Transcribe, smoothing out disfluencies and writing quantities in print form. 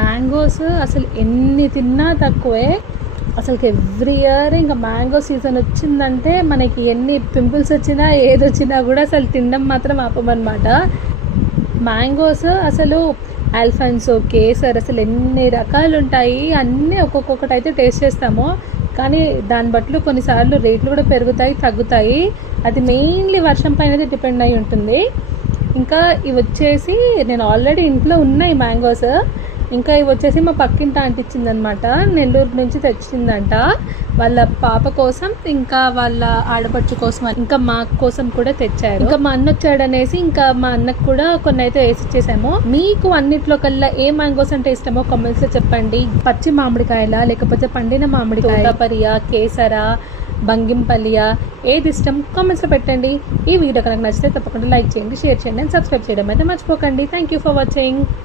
Mangoes అసలు ఎన్ని తిన్నా తక్కువే. అసలు ఎవ్రీ ఇయర్ ఇంకా మ్యాంగో సీజన్ వచ్చిందంటే మనకి ఎన్ని పింపుల్స్ వచ్చినా ఏది వచ్చినా కూడా అసలు తినడం మాత్రం ఆపమన్నమాట. మ్యాంగోస్ అసలు ఆల్ఫాన్సో, కేసర్ అసలు ఎన్ని రకాలు ఉంటాయి. అన్నీ ఒక్కొక్కటి అయితే టేస్ట్ చేస్తాము, కానీ దాన్ని బట్టి కొన్నిసార్లు రేట్లు కూడా పెరుగుతాయి, తగ్గుతాయి. అది మెయిన్లీ వర్షం పైన డిపెండ్ అయి ఉంటుంది. ఇంకా ఇవి వచ్చేసి నేను ఆల్రెడీ ఇంట్లో ఉన్నాయి మ్యాంగోస్. ఇంకా ఇవి వచ్చేసి మా పక్కింటి ఆంటీ ఇచ్చిందనమాట, నెల్లూరు నుంచి తెచ్చిందంట. వాళ్ళ పాప కోసం, ఇంకా వాళ్ళ ఆడపడుచు కోసం, ఇంకా మా కోసం కూడా తెచ్చారు. ఇంకా మా అన్న వచ్చాడనేసి ఇంకా మా అన్నకు కూడా కొన్ని అయితే వేసి ఇచ్చేసాము. మీకు అన్నిట్లో కల్లా ఏ మ్యాంగోస్ అంటే ఇష్టమో కామెంట్స్ లో చెప్పండి. పచ్చి మామిడికాయలా, లేకపోతే పండిన మామిడికాయ, తోతాపరియా, కేసరా, బంగింపల్లియా, ఏది ఇష్టం కామెంట్స్లో పెట్టండి. ఈ వీడియో కనుక నచ్చితే తప్పకుండా లైక్ చేయండి, షేర్ చేయండి అండ్ సబ్స్క్రైబ్ చేయడం అయితే మర్చిపోకండి. Thank you for watching.